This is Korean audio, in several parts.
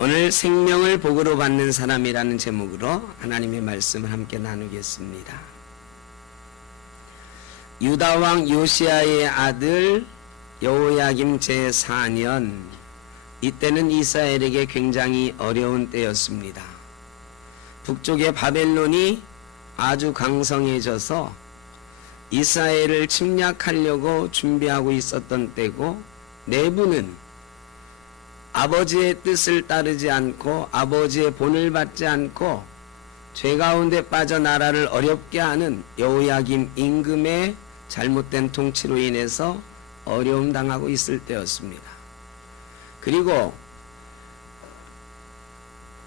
오늘 생명을 복으로 받는 사람이라는 제목으로 하나님의 말씀을 함께 나누겠습니다. 유다 왕 요시야의 아들 여호야김 제4년, 이때는 이스라엘에게 굉장히 어려운 때였습니다. 북쪽의 바벨론이 아주 강성해져서 이스라엘을 침략하려고 준비하고 있었던 때고, 내부는 아버지의 뜻을 따르지 않고 아버지의 본을 받지 않고 죄 가운데 빠져 나라를 어렵게 하는 여호야김 임금의 잘못된 통치로 인해서 어려움 당하고 있을 때였습니다. 그리고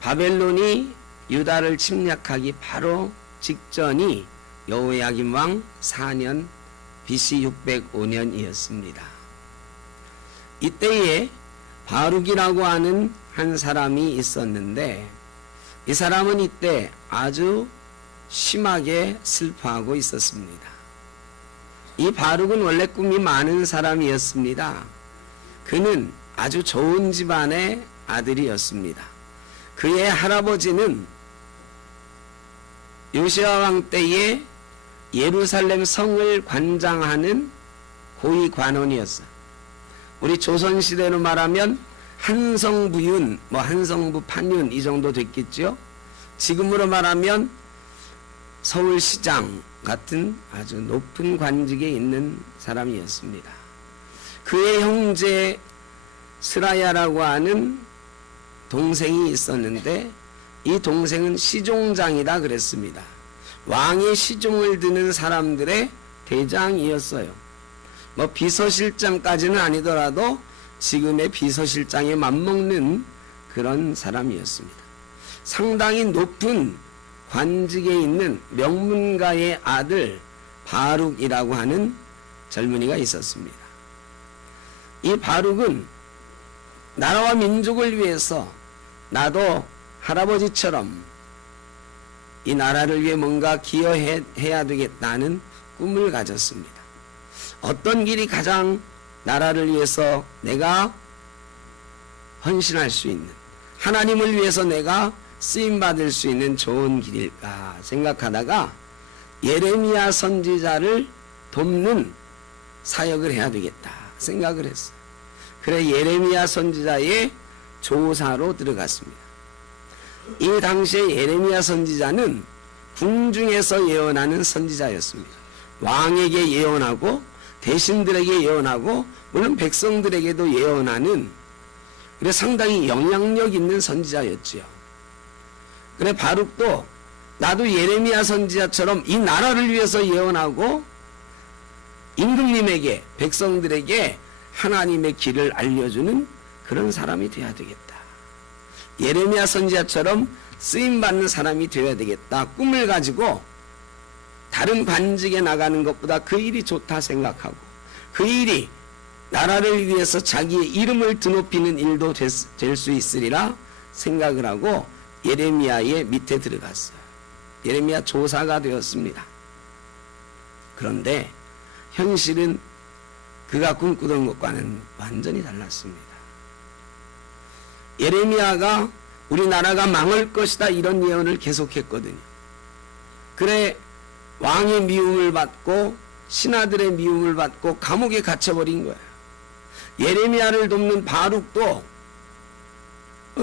바벨론이 유다를 침략하기 바로 직전이 여호야김 왕 4년 BC 605년이었습니다. 이때에 바룩이라고 하는 한 사람이 있었는데, 이 사람은 이때 아주 심하게 슬퍼하고 있었습니다. 이 바룩은 원래 꿈이 많은 사람이었습니다. 그는 아주 좋은 집안의 아들이었습니다. 그의 할아버지는 요시야 왕 때에 예루살렘 성을 관장하는 고위 관원이었어요. 우리 조선시대로 말하면 한성부윤, 한성부 판윤 이 정도 됐겠죠. 지금으로 말하면 서울시장 같은 아주 높은 관직에 있는 사람이었습니다. 그의 형제 스라야라고 하는 동생이 있었는데, 이 동생은 시종장이다 그랬습니다. 왕의 시종을 드는 사람들의 대장이었어요. 비서실장까지는 아니더라도 지금의 비서실장에 맞먹는 그런 사람이었습니다. 상당히 높은 관직에 있는 명문가의 아들 바룩이라고 하는 젊은이가 있었습니다. 이 바룩은 나라와 민족을 위해서 나도 할아버지처럼 이 나라를 위해 뭔가 기여해야 되겠다는 꿈을 가졌습니다. 어떤 길이 가장 나라를 위해서 내가 헌신할 수 있는, 하나님을 위해서 내가 쓰임받을 수 있는 좋은 길일까 생각하다가 예레미야 선지자를 돕는 사역을 해야 되겠다 생각을 했어요. 그래 예레미야 선지자의 조사로 들어갔습니다. 이 당시에 예레미야 선지자는 궁중에서 예언하는 선지자였습니다. 왕에게 예언하고 대신들에게 예언하고 물론 백성들에게도 예언하는, 그래 상당히 영향력 있는 선지자였지요. 그래 바룩도 나도 예레미야 선지자처럼 이 나라를 위해서 예언하고 임금님에게, 백성들에게 하나님의 길을 알려주는 그런 사람이 되어야 되겠다. 예레미야 선지자처럼 쓰임받는 사람이 되어야 되겠다. 꿈을 가지고 다른 관직에 나가는 것보다 그 일이 좋다 생각하고, 그 일이 나라를 위해서 자기의 이름을 드높이는 일도 될 수 있으리라 생각을 하고 예레미야의 밑에 들어갔어요. 예레미야 조사가 되었습니다. 그런데 현실은 그가 꿈꾸던 것과는 완전히 달랐습니다. 예레미야가 우리나라가 망할 것이다 이런 예언을 계속했거든요. 그래 왕의 미움을 받고 신하들의 미움을 받고 감옥에 갇혀버린 거예요. 예레미야를 돕는 바룩도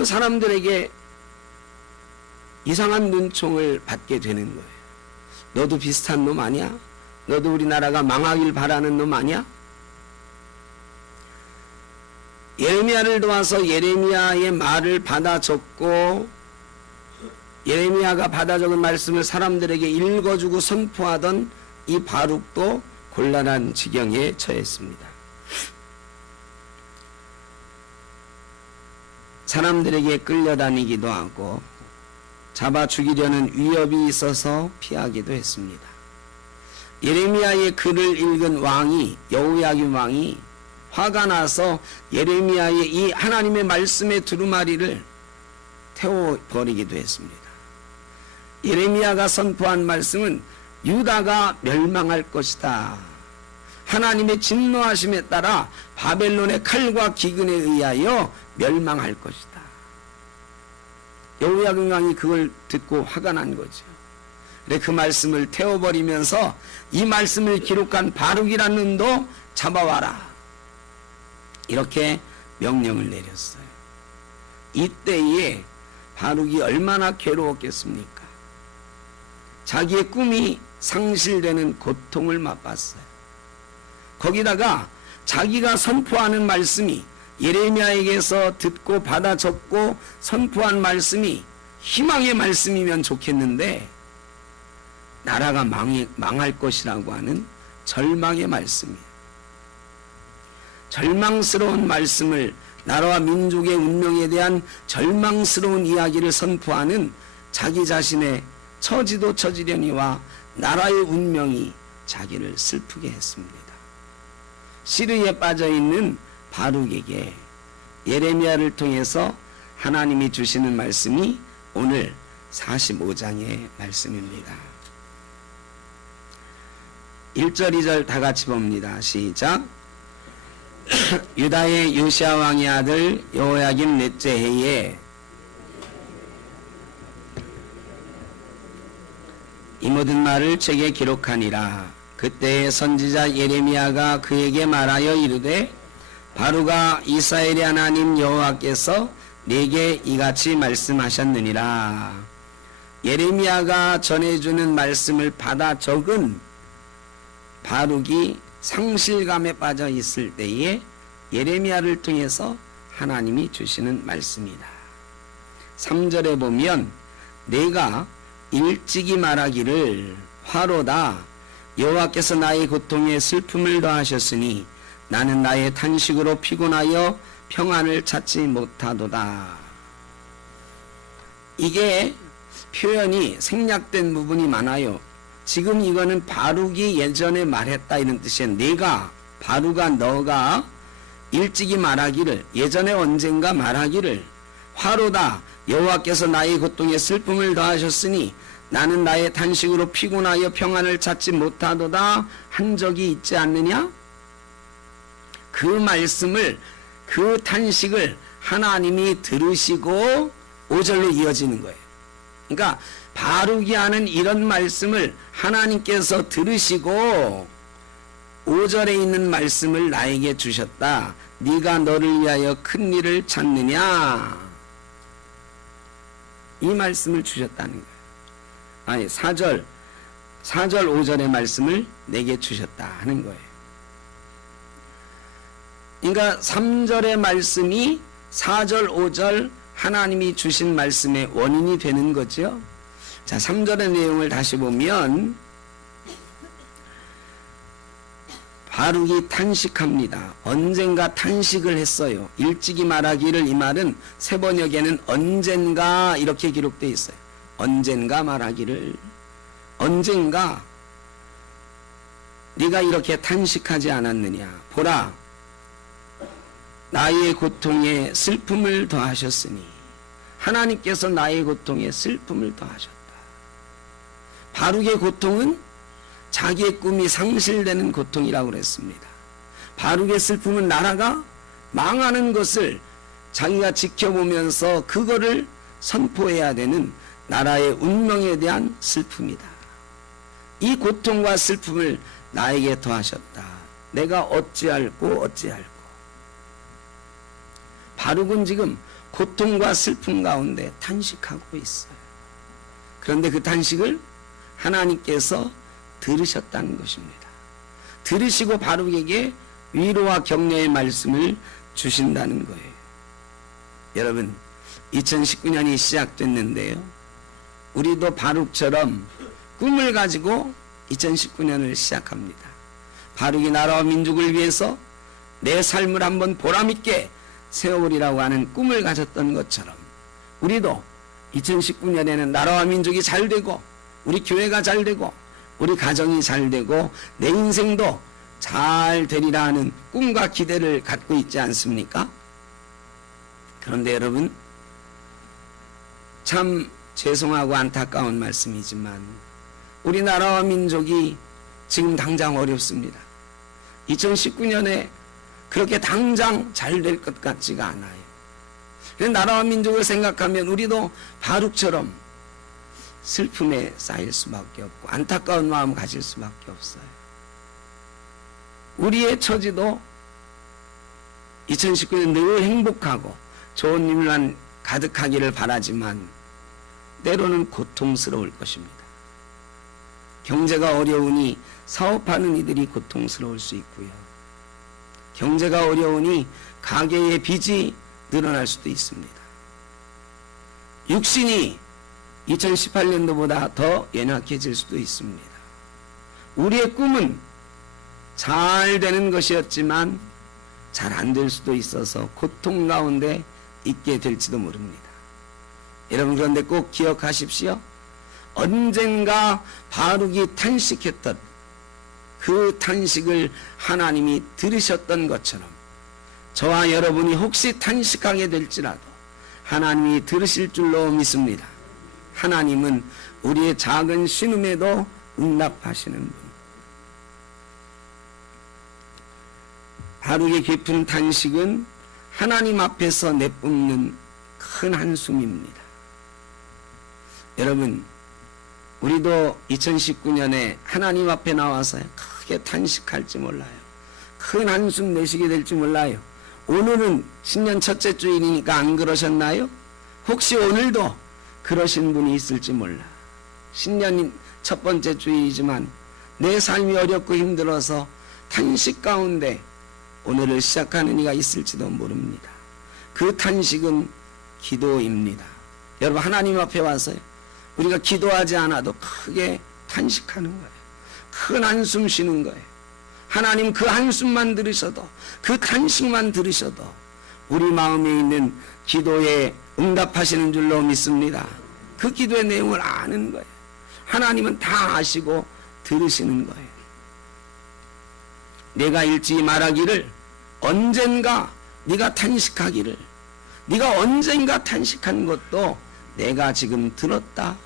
사람들에게 이상한 눈총을 받게 되는 거예요. 너도 비슷한 놈 아니야? 너도 우리나라가 망하길 바라는 놈 아니야? 예레미야를 도와서 예레미야의 말을 받아 적고 예레미야가 받아 적은 말씀을 사람들에게 읽어주고 선포하던 이 바룩도 곤란한 지경에 처했습니다. 사람들에게 끌려다니기도 하고 잡아 죽이려는 위협이 있어서 피하기도 했습니다. 예레미야의 글을 읽은 왕이, 여호야김 왕이 화가 나서 예레미야의 이 하나님의 말씀의 두루마리를 태워버리기도 했습니다. 예레미야가 선포한 말씀은 유다가 멸망할 것이다. 하나님의 진노하심에 따라 바벨론의 칼과 기근에 의하여 멸망할 것이다. 여호야긴 왕이 그걸 듣고 화가 난 거죠. 그래 그 말씀을 태워버리면서 이 말씀을 기록한 바룩이라는 놈도 잡아와라. 이렇게 명령을 내렸어요. 이때에 바룩이 얼마나 괴로웠겠습니까? 자기의 꿈이 상실되는 고통을 맛봤어요. 거기다가 자기가 선포하는 말씀이 예레미야에게서 듣고 받아 적고 선포한 말씀이 희망의 말씀이면 좋겠는데 나라가 망할 것이라고 하는 절망의 말씀이에요. 절망스러운 말씀을, 나라와 민족의 운명에 대한 절망스러운 이야기를 선포하는 자기 자신의 처지도 처지려니와 나라의 운명이 자기를 슬프게 했습니다. 시르에 빠져있는 바룩에게 예레미야를 통해서 하나님이 주시는 말씀이 오늘 45장의 말씀입니다. 1절 2절 다 같이 봅니다. 시작. 유다의 요시야 왕의 아들 여호야김 넷째 해에 이 모든 말을 책에 기록하니라. 그때의 선지자 예레미야가 그에게 말하여 이르되 바룩아, 이스라엘의 하나님 여호와께서 내게 이같이 말씀하셨느니라. 예레미야가 전해주는 말씀을 받아 적은 바룩이 상실감에 빠져 있을 때에 예레미야를 통해서 하나님이 주시는 말씀이다. 3절에 보면 내가 일찍이 말하기를 화로다. 여호와께서 나의 고통에 슬픔을 더하셨으니 나는 나의 탄식으로 피곤하여 평안을 찾지 못하도다. 이게 표현이 생략된 부분이 많아요. 지금 이거는 바룩이 예전에 말했다 이런 뜻이에요. 내가, 바룩아, 너가 일찍이 말하기를, 예전에 언젠가 말하기를 화로다. 여호와께서 나의 고통에 슬픔을 더하셨으니 나는 나의 탄식으로 피곤하여 평안을 찾지 못하도다 한 적이 있지 않느냐? 그 말씀을, 그 탄식을 하나님이 들으시고 5절로 이어지는 거예요. 그러니까 바룩이 하는 이런 말씀을 하나님께서 들으시고 5절에 있는 말씀을 나에게 주셨다. 네가 너를 위하여 큰 일을 찾느냐? 이 말씀을 주셨다는 거예요. 아니 4절 5절의 말씀을 내게 주셨다 하는 거예요. 그러니까 3절의 말씀이 4절 5절 하나님이 주신 말씀의 원인이 되는 거죠. 자, 3절의 내용을 다시 보면 바룩이 탄식합니다. 언젠가 탄식을 했어요. 일찍이 말하기를, 이 말은 세번역에는 언젠가 이렇게 기록되어 있어요. 언젠가 말하기를, 언젠가 네가 이렇게 탄식하지 않았느냐. 보라, 나의 고통에 슬픔을 더하셨으니, 하나님께서 나의 고통에 슬픔을 더하셨다. 바룩의 고통은 자기의 꿈이 상실되는 고통이라고 그랬습니다. 바룩의 슬픔은 나라가 망하는 것을 자기가 지켜보면서 그거를 선포해야 되는 나라의 운명에 대한 슬픔이다. 이 고통과 슬픔을 나에게 더하셨다. 내가 어찌할꼬 어찌할꼬. 바룩은 지금 고통과 슬픔 가운데 탄식하고 있어요. 그런데 그 탄식을 하나님께서 들으셨다는 것입니다. 들으시고 바룩에게 위로와 격려의 말씀을 주신다는 거예요. 여러분, 2019년이 시작됐는데요. 우리도 바룩처럼 꿈을 가지고 2019년을 시작합니다. 바룩이 나라와 민족을 위해서 내 삶을 한번 보람있게 세워보리라고 하는 꿈을 가졌던 것처럼 우리도 2019년에는 나라와 민족이 잘 되고 우리 교회가 잘 되고 우리 가정이 잘 되고 내 인생도 잘 되리라 하는 꿈과 기대를 갖고 있지 않습니까? 그런데 여러분, 참 죄송하고 안타까운 말씀이지만 우리나라와 민족이 지금 당장 어렵습니다. 2019년에 그렇게 당장 잘 될 것 같지가 않아요. 나라와 민족을 생각하면 우리도 바룩처럼 슬픔에 쌓일 수밖에 없고 안타까운 마음 가질 수밖에 없어요. 우리의 처지도 2019년 늘 행복하고 좋은 일만 가득하기를 바라지만 때로는 고통스러울 것입니다. 경제가 어려우니 사업하는 이들이 고통스러울 수 있고요. 경제가 어려우니 가계의 빚이 늘어날 수도 있습니다. 육신이 2018년도보다 더 연약해질 수도 있습니다. 우리의 꿈은 잘 되는 것이었지만 잘 안 될 수도 있어서 고통 가운데 있게 될지도 모릅니다. 여러분, 그런데 꼭 기억하십시오. 언젠가 바룩이 탄식했던 그 탄식을 하나님이 들으셨던 것처럼 저와 여러분이 혹시 탄식하게 될지라도 하나님이 들으실 줄로 믿습니다. 하나님은 우리의 작은 신음에도 응답하시는 분. 바룩의 깊은 탄식은 하나님 앞에서 내뿜는 큰 한숨입니다. 여러분, 우리도 2019년에 하나님 앞에 나와서 크게 탄식할지 몰라요. 큰 한숨 내쉬게 될지 몰라요. 오늘은 신년 첫째 주일이니까 안 그러셨나요? 혹시 오늘도 그러신 분이 있을지 몰라. 신년 첫 번째 주일이지만 내 삶이 어렵고 힘들어서 탄식 가운데 오늘을 시작하는 이가 있을지도 모릅니다. 그 탄식은 기도입니다. 여러분, 하나님 앞에 와서요, 우리가 기도하지 않아도 크게 탄식하는 거예요. 큰 한숨 쉬는 거예요. 하나님 그 한숨만 들으셔도, 그 탄식만 들으셔도 우리 마음에 있는 기도에 응답하시는 줄로 믿습니다. 그 기도의 내용을 아는 거예요. 하나님은 다 아시고 들으시는 거예요. 내가 일찍 말하기를 언젠가 네가 탄식하기를, 네가 언젠가 탄식한 것도 내가 지금 들었다,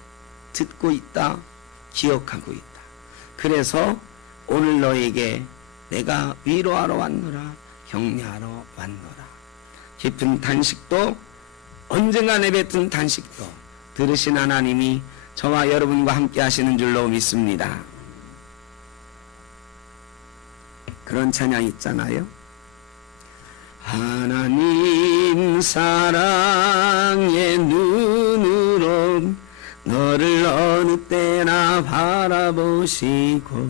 듣고 있다, 기억하고 있다. 그래서 오늘 너에게 내가 위로하러 왔노라, 격려하러 왔노라. 깊은 탄식도, 언젠가 내뱉은 탄식도 들으신 하나님이 저와 여러분과 함께 하시는 줄로 믿습니다. 그런 찬양 있잖아요. 하나님 사랑의 눈으로 너를 어느 때나 바라보시고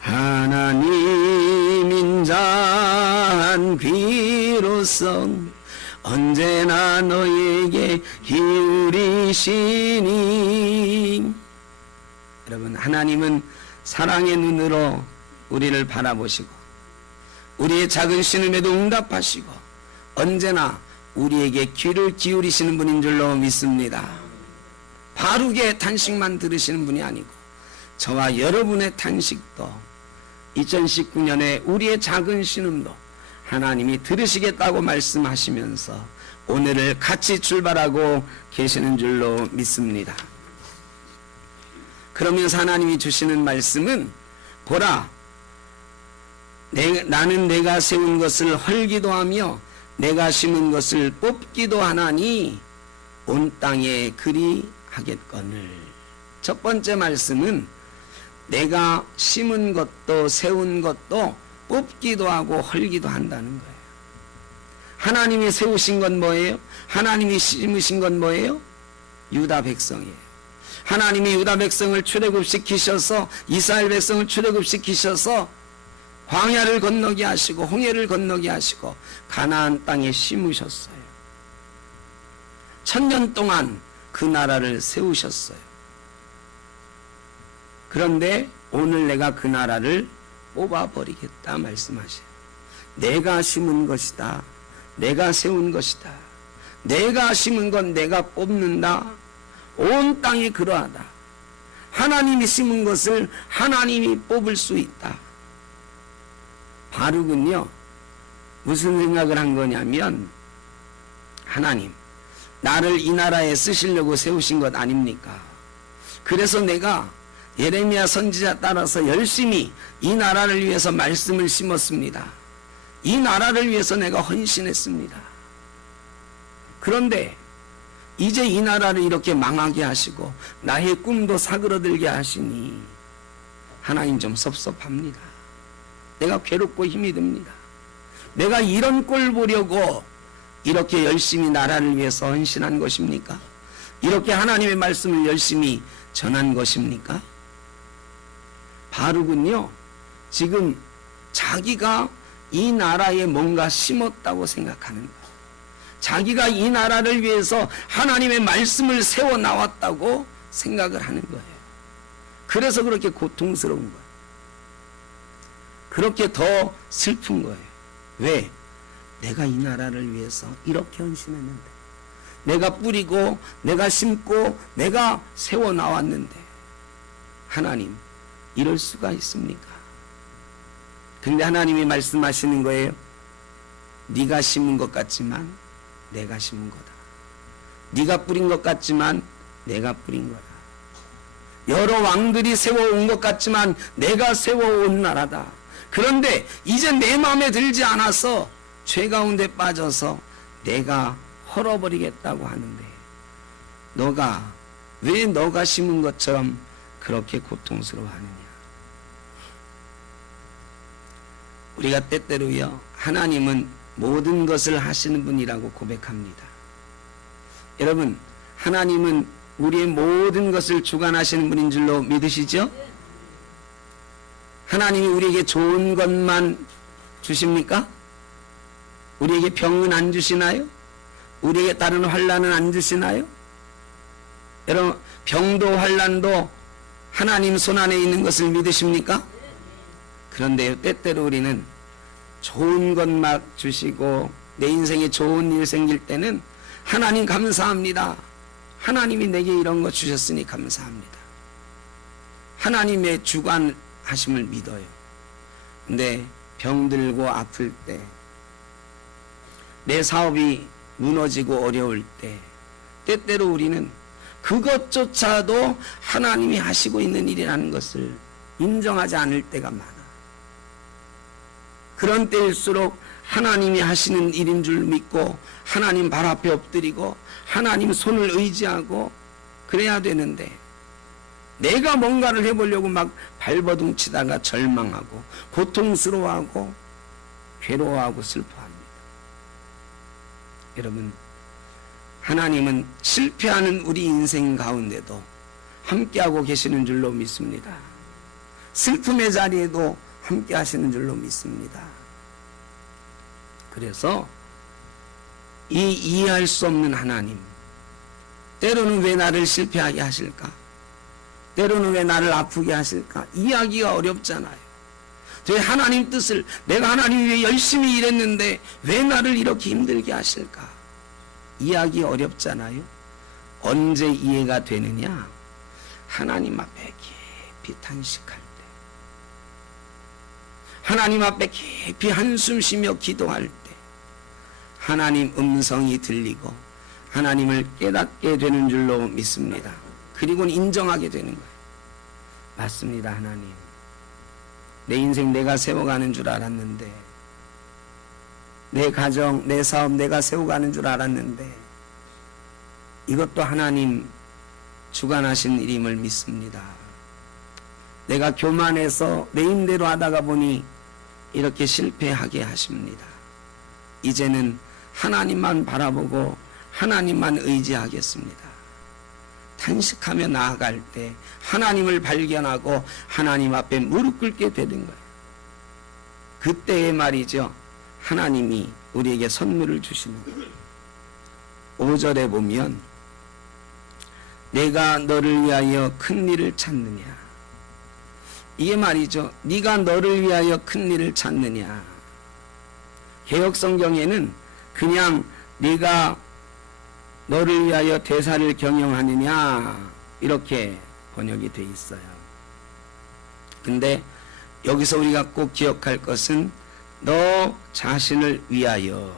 하나님 인자한 귀로서 언제나 너에게 기울이시니. 여러분, 하나님은 사랑의 눈으로 우리를 바라보시고 우리의 작은 신음에도 응답하시고 언제나 우리에게 귀를 기울이시는 분인 줄로 믿습니다. 바룩의 탄식만 들으시는 분이 아니고 저와 여러분의 탄식도 2019년에 우리의 작은 신음도 하나님이 들으시겠다고 말씀하시면서 오늘을 같이 출발하고 계시는 줄로 믿습니다. 그러면서 하나님이 주시는 말씀은, 보라, 나는 내가 세운 것을 헐기도 하며 내가 심은 것을 뽑기도 하나니 온 땅에 그리 하겠거늘. 첫 번째 말씀은 내가 심은 것도 세운 것도 뽑기도 하고 헐기도 한다는 거예요. 하나님이 세우신 건 뭐예요? 하나님이 심으신 건 뭐예요? 유다 백성이에요. 하나님이 유다 백성을 출애굽시키셔서, 이스라엘 백성을 출애굽시키셔서 광야를 건너게 하시고 홍해를 건너게 하시고 가나안 땅에 심으셨어요. 1000년 동안 그 나라를 세우셨어요. 그런데 오늘 내가 그 나라를 뽑아버리겠다 말씀하셔요. 내가 심은 것이다, 내가 세운 것이다, 내가 심은 건 내가 뽑는다. 온 땅이 그러하다. 하나님이 심은 것을 하나님이 뽑을 수 있다. 바룩은요, 무슨 생각을 한 거냐면, 하나님, 나를 이 나라에 쓰시려고 세우신 것 아닙니까? 그래서 내가 예레미야 선지자 따라서 열심히 이 나라를 위해서 말씀을 심었습니다. 이 나라를 위해서 내가 헌신했습니다. 그런데 이제 이 나라를 이렇게 망하게 하시고 나의 꿈도 사그러들게 하시니 하나님 좀 섭섭합니다. 내가 괴롭고 힘이 듭니다. 내가 이런 꼴 보려고 이렇게 열심히 나라를 위해서 헌신한 것입니까? 이렇게 하나님의 말씀을 열심히 전한 것입니까? 바룩은요, 지금 자기가 이 나라에 뭔가 심었다고 생각하는 거예요. 자기가 이 나라를 위해서 하나님의 말씀을 세워 나왔다고 생각을 하는 거예요. 그래서 그렇게 고통스러운 거예요. 그렇게 더 슬픈 거예요. 왜? 내가 이 나라를 위해서 이렇게 헌신했는데, 내가 뿌리고 내가 심고 내가 세워 나왔는데 하나님 이럴 수가 있습니까? 근데 하나님이 말씀하시는 거예요. 네가 심은 것 같지만 내가 심은 거다. 네가 뿌린 것 같지만 내가 뿌린 거다. 여러 왕들이 세워온 것 같지만 내가 세워온 나라다. 그런데 이제 내 마음에 들지 않아서 죄 가운데 빠져서 내가 헐어버리겠다고 하는데 너가 왜 너가 심은 것처럼 그렇게 고통스러워하느냐. 우리가 때때로요, 하나님은 모든 것을 하시는 분이라고 고백합니다. 여러분, 하나님은 우리의 모든 것을 주관하시는 분인 줄로 믿으시죠? 하나님이 우리에게 좋은 것만 주십니까? 우리에게 병은 안 주시나요? 우리에게 다른 환난은 안 주시나요? 여러분, 병도 환난도 하나님 손안에 있는 것을 믿으십니까? 그런데 때때로 우리는 좋은 것만 주시고 내 인생에 좋은 일 생길 때는 하나님 감사합니다. 하나님이 내게 이런 거 주셨으니 감사합니다. 하나님의 주관하심을 믿어요. 근데 병들고 아플 때, 내 사업이 무너지고 어려울 때, 때때로 우리는 그것조차도 하나님이 하시고 있는 일이라는 것을 인정하지 않을 때가 많아. 그런 때일수록 하나님이 하시는 일인 줄 믿고 하나님 발 앞에 엎드리고 하나님 손을 의지하고 그래야 되는데, 내가 뭔가를 해보려고 막 발버둥 치다가 절망하고 고통스러워하고 괴로워하고 슬퍼합니다. 여러분, 하나님은 실패하는 우리 인생 가운데도 함께하고 계시는 줄로 믿습니다. 슬픔의 자리에도 함께 하시는 줄로 믿습니다. 그래서 이 이해할 수 없는 하나님, 때로는 왜 나를 실패하게 하실까? 때로는 왜 나를 아프게 하실까? 이해하기가 어렵잖아요. 왜 하나님 뜻을, 내가 하나님 위해 열심히 일했는데 왜 나를 이렇게 힘들게 하실까? 이해하기 어렵잖아요. 언제 이해가 되느냐? 하나님 앞에 깊이 탄식할 때, 하나님 앞에 깊이 한숨 쉬며 기도할 때 하나님 음성이 들리고 하나님을 깨닫게 되는 줄로 믿습니다. 그리고는 인정하게 되는 거예요. 맞습니다. 하나님, 내 인생 내가 세워가는 줄 알았는데, 내 가정, 내 사업 내가 세워가는 줄 알았는데 이것도 하나님 주관하신 일임을 믿습니다. 내가 교만해서 내 임대로 하다가 보니 이렇게 실패하게 하십니다. 이제는 하나님만 바라보고 하나님만 의지하겠습니다. 탄식하며 나아갈 때 하나님을 발견하고 하나님 앞에 무릎 꿇게 되는 거예요. 그때의 말이죠, 하나님이 우리에게 선물을 주시는 거예요. 5절에 보면 내가 너를 위하여 큰 일을 찾느냐, 이게 말이죠. 네가 너를 위하여 큰 일을 찾느냐. 개역성경에는 그냥 네가 너를 위하여 대사를 경영하느냐 이렇게 번역이 돼 있어요. 근데 여기서 우리가 꼭 기억할 것은 너 자신을 위하여,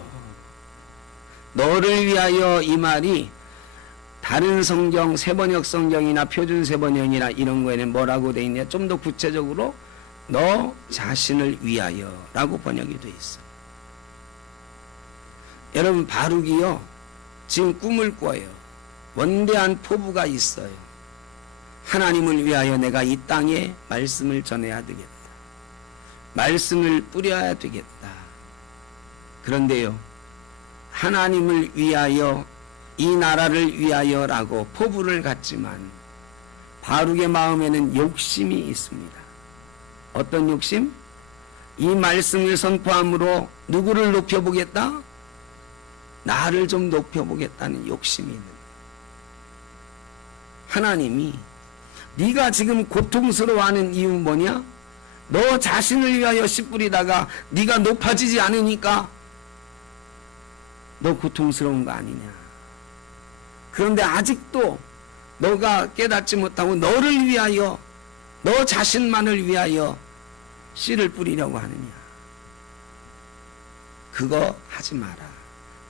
너를 위하여, 이 말이 다른 성경, 세번역 성경이나 표준 세번역이나 이런 거에는 뭐라고 돼 있냐, 좀 더 구체적으로 너 자신을 위하여 라고 번역이 돼 있어. 여러분, 바룩이요, 지금 꿈을 꿔요. 원대한 포부가 있어요. 하나님을 위하여 내가 이 땅에 말씀을 전해야 되겠다. 말씀을 뿌려야 되겠다. 그런데요, 하나님을 위하여, 이 나라를 위하여라고 포부를 갖지만 바룩의 마음에는 욕심이 있습니다. 어떤 욕심? 이 말씀을 선포함으로 누구를 높여보겠다? 나를 좀 높여보겠다는 욕심이 있는 거예요. 하나님이 네가 지금 고통스러워하는 이유 뭐냐? 너 자신을 위하여 씨 뿌리다가 네가 높아지지 않으니까 너 고통스러운 거 아니냐? 그런데 아직도 너가 깨닫지 못하고 너를 위하여, 너 자신만을 위하여 씨를 뿌리려고 하느냐? 그거 하지 마라.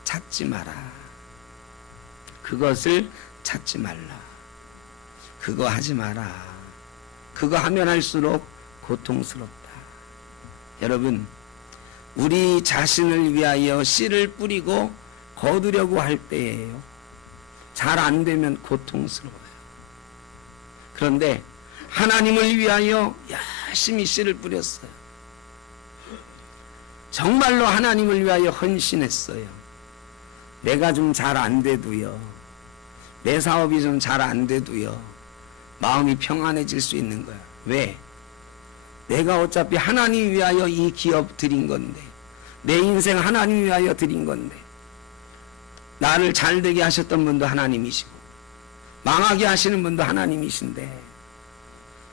찾지 마라. 그것을 찾지 말라. 그거 하지 마라. 그거 하면 할수록 고통스럽다. 여러분, 우리 자신을 위하여 씨를 뿌리고 거두려고 할 때예요. 잘 안 되면 고통스러워요. 그런데 하나님을 위하여 열심히 씨를 뿌렸어요. 정말로 하나님을 위하여 헌신했어요. 내가 좀 잘 안 돼도요, 내 사업이 좀 잘 안 돼도요, 마음이 평안해질 수 있는 거야. 왜? 내가 어차피 하나님 위하여 이 기업 드린 건데, 내 인생 하나님 위하여 드린 건데, 나를 잘되게 하셨던 분도 하나님이시고 망하게 하시는 분도 하나님이신데,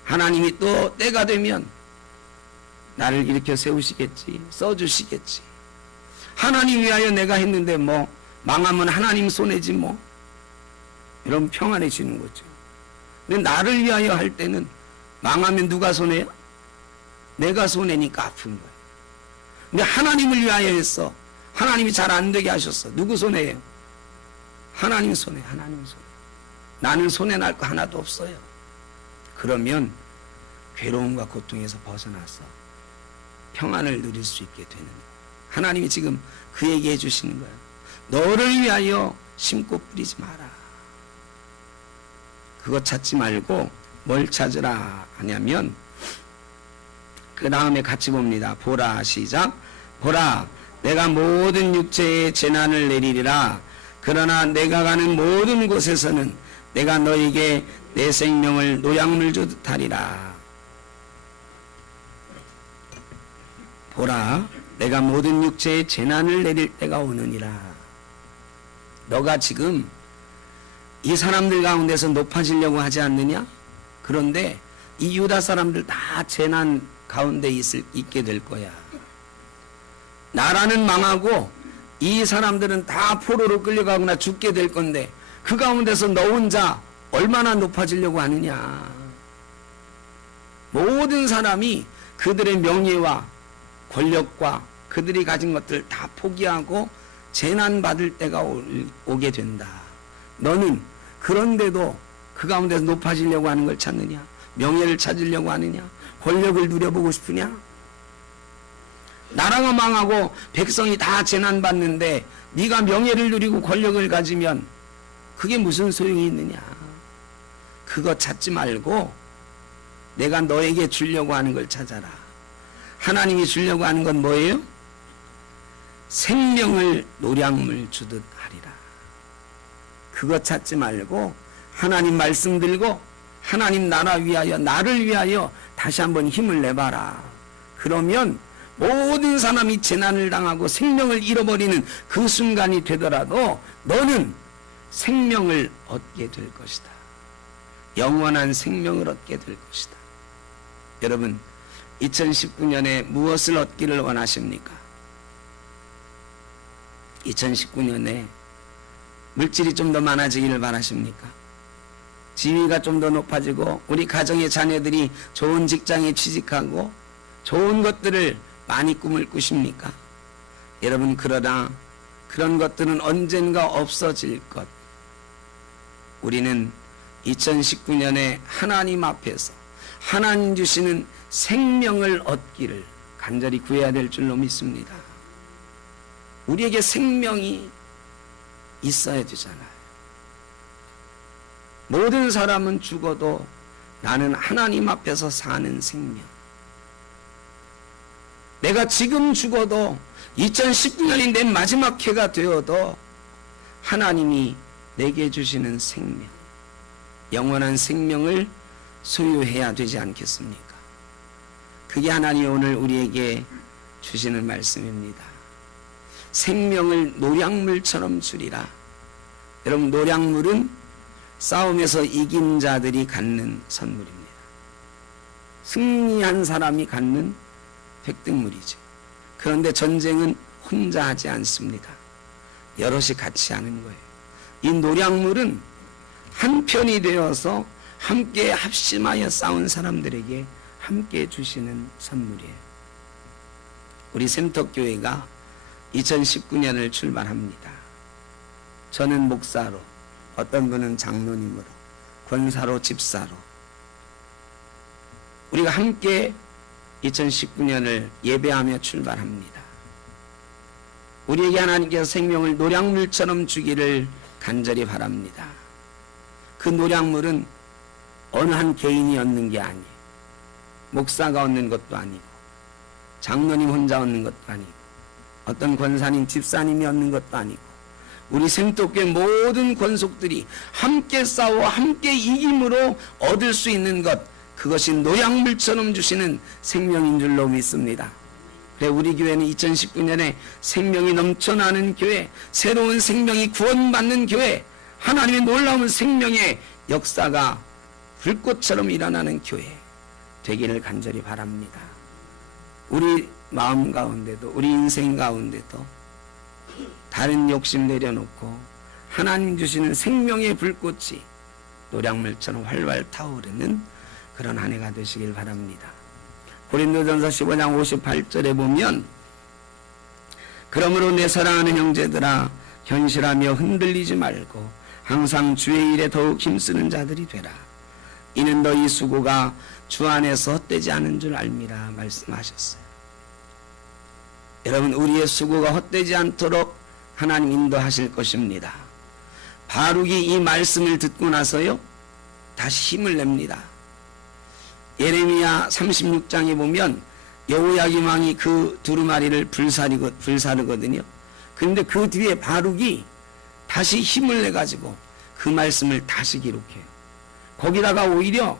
하나님이 또 때가 되면 나를 일으켜 세우시겠지, 써주시겠지. 하나님 위하여 내가 했는데 뭐 망하면 하나님 손해지 뭐, 이런 평안해지는 거죠. 근데 나를 위하여 할 때는 망하면 누가 손해야? 내가 손해니까 아픈 거예요. 근데 하나님을 위하여 했어. 하나님이 잘 안 되게 하셨어. 누구 손해예요? 하나님 손해, 하나님 손해. 나는 손해 날 거 하나도 없어요. 그러면 괴로움과 고통에서 벗어나서 평안을 누릴 수 있게 되는 거예요. 하나님이 지금 그 얘기해 주시는 거예요. 너를 위하여 심고 뿌리지 마라. 그거 찾지 말고 뭘 찾으라 하냐면, 그 다음에 같이 봅니다. 보라, 시작. 보라, 내가 모든 육체에 재난을 내리리라. 그러나 내가 가는 모든 곳에서는 내가 너에게 내 생명을 노약물 주듯 하리라. 보라, 내가 모든 육체에 재난을 내릴 때가 오느니라. 너가 지금 이 사람들 가운데서 높아지려고 하지 않느냐? 그런데 이 유다 사람들 다 재난 가운데 있게 될 거야. 나라는 망하고 이 사람들은 다 포로로 끌려가거나 죽게 될 건데, 그 가운데서 너 혼자 얼마나 높아지려고 하느냐? 모든 사람이 그들의 명예와 권력과 그들이 가진 것들 다 포기하고 재난 받을 때가 오게 된다. 너는 그런데도 그 가운데서 높아지려고 하는 걸 찾느냐? 명예를 찾으려고 하느냐? 권력을 누려보고 싶으냐? 나라가 망하고 백성이 다 재난받는데 네가 명예를 누리고 권력을 가지면 그게 무슨 소용이 있느냐? 그거 찾지 말고 내가 너에게 주려고 하는 걸 찾아라. 하나님이 주려고 하는 건 뭐예요? 생명을 노량물 주듯 하리라. 그거 찾지 말고 하나님 말씀 들고 하나님 나라 위하여, 나를 위하여 다시 한번 힘을 내봐라. 그러면 모든 사람이 재난을 당하고 생명을 잃어버리는 그 순간이 되더라도 너는 생명을 얻게 될 것이다. 영원한 생명을 얻게 될 것이다. 여러분, 2019년에 무엇을 얻기를 원하십니까? 2019년에 물질이 좀 더 많아지기를 바라십니까? 지위가 좀 더 높아지고 우리 가정의 자녀들이 좋은 직장에 취직하고 좋은 것들을 많이 꿈을 꾸십니까? 여러분, 그러나 그런 것들은 언젠가 없어질 것. 우리는 2019년에 하나님 앞에서 하나님 주시는 생명을 얻기를 간절히 구해야 될 줄로 믿습니다. 우리에게 생명이 있어야 되잖아요. 모든 사람은 죽어도 나는 하나님 앞에서 사는 생명. 내가 지금 죽어도 2019년이 내 마지막 해가 되어도 하나님이 내게 주시는 생명, 영원한 생명을 소유해야 되지 않겠습니까? 그게 하나님이 오늘 우리에게 주시는 말씀입니다. 생명을 노량물처럼 주리라. 여러분, 노량물은 싸움에서 이긴 자들이 갖는 선물입니다. 승리한 사람이 갖는 획득물이죠. 그런데 전쟁은 혼자 하지 않습니다. 여럿이 같이 하는 거예요. 이 노량물은 한편이 되어서 함께 합심하여 싸운 사람들에게 함께 주시는 선물이에요. 우리 샘터교회가 2019년을 출발합니다. 저는 목사로, 어떤 분은 장로님으로, 권사로, 집사로 우리가 함께 2019년을 예배하며 출발합니다. 우리에게 하나님께서 생명을 노량물처럼 주기를 간절히 바랍니다. 그 노량물은 어느 한 개인이 얻는 게 아니에요. 목사가 얻는 것도 아니고, 장로님 혼자 얻는 것도 아니고, 어떤 권사님, 집사님이 얻는 것도 아니고, 우리 샘터교회 모든 권속들이 함께 싸워 함께 이김으로 얻을 수 있는 것, 그것이 노량물처럼 주시는 생명인 줄로 믿습니다. 그래, 우리 교회는 2019년에 생명이 넘쳐나는 교회, 새로운 생명이 구원받는 교회, 하나님의 놀라운 생명의 역사가 불꽃처럼 일어나는 교회 되기를 간절히 바랍니다. 우리 마음 가운데도, 우리 인생 가운데도 다른 욕심 내려놓고 하나님 주시는 생명의 불꽃이 노량물처럼 활활 타오르는 그런 한 해가 되시길 바랍니다. 고린도전서 15장 58절에 보면, 그러므로 내 사랑하는 형제들아, 현실하며 흔들리지 말고 항상 주의 일에 더욱 힘쓰는 자들이 되라. 이는 너희 수고가 주 안에서 헛되지 않은 줄 알미라 말씀하셨어요. 여러분, 우리의 수고가 헛되지 않도록 하나님 인도하실 것입니다. 바룩이 이 말씀을 듣고 나서요, 다시 힘을 냅니다. 예레미야 36장에 보면 여호야김 왕이 그 두루마리를 불사르거든요. 그런데 그 뒤에 바룩이 다시 힘을 내가지고 그 말씀을 다시 기록해요. 거기다가 오히려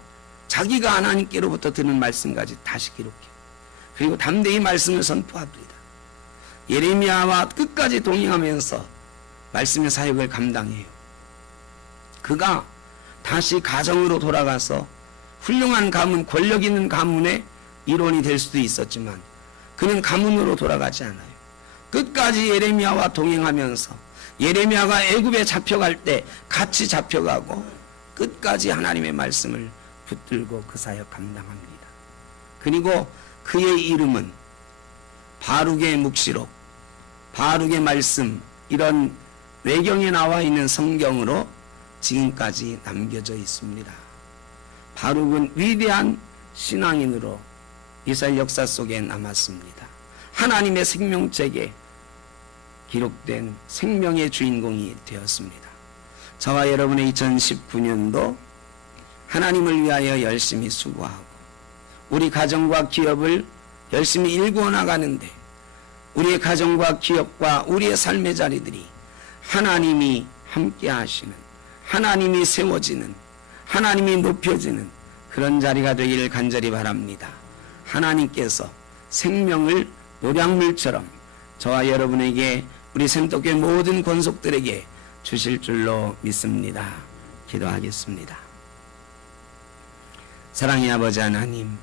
자기가 하나님께로부터 듣는 말씀까지 다시 기록해요. 그리고 담대히 말씀을 선포합니다. 예레미야와 끝까지 동행하면서 말씀의 사역을 감당해요. 그가 다시 가정으로 돌아가서 훌륭한 가문, 권력 있는 가문의 일원이 될 수도 있었지만 그는 가문으로 돌아가지 않아요. 끝까지 예레미야와 동행하면서 예레미야가 애굽에 잡혀갈 때 같이 잡혀가고 끝까지 하나님의 말씀을 붙들고 그 사역 감당합니다. 그리고 그의 이름은 바룩의 묵시록, 바룩의 말씀, 이런 외경에 나와 있는 성경으로 지금까지 남겨져 있습니다. 바룩은 위대한 신앙인으로 이스라엘 역사 속에 남았습니다. 하나님의 생명책에 기록된 생명의 주인공이 되었습니다. 저와 여러분의 2019년도 하나님을 위하여 열심히 수고하고 우리 가정과 기업을 열심히 일구어 나가는데, 우리의 가정과 기업과 우리의 삶의 자리들이 하나님이 함께 하시는, 하나님이 세워지는, 하나님이 높여지는 그런 자리가 되기를 간절히 바랍니다. 하나님께서 생명을 노량물처럼 저와 여러분에게, 우리 샘터교회 모든 권속들에게 주실 줄로 믿습니다. 기도하겠습니다. 사랑의 아버지 하나님,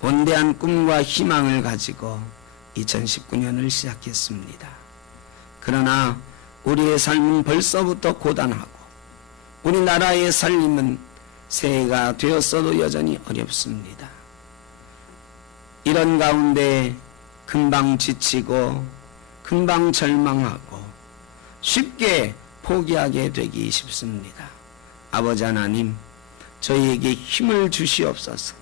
본대한 꿈과 희망을 가지고 2019년을 시작했습니다. 그러나 우리의 삶은 벌써부터 고단하고 우리나라의 살림은 새해가 되었어도 여전히 어렵습니다. 이런 가운데 금방 지치고 금방 절망하고 쉽게 포기하게 되기 쉽습니다. 아버지 하나님, 저희에게 힘을 주시옵소서.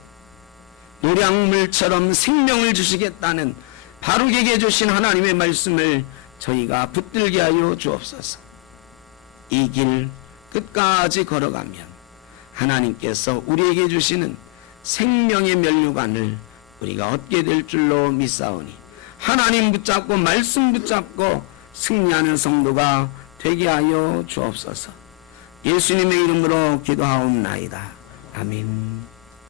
노량물처럼 생명을 주시겠다는 바룩에게 주신 하나님의 말씀을 저희가 붙들게 하여 주옵소서. 이 길 끝까지 걸어가면 하나님께서 우리에게 주시는 생명의 면류관을 우리가 얻게 될 줄로 믿사오니 하나님 붙잡고 말씀 붙잡고 승리하는 성도가 되게 하여 주옵소서. 예수님의 이름으로 기도하옵나이다. 아멘.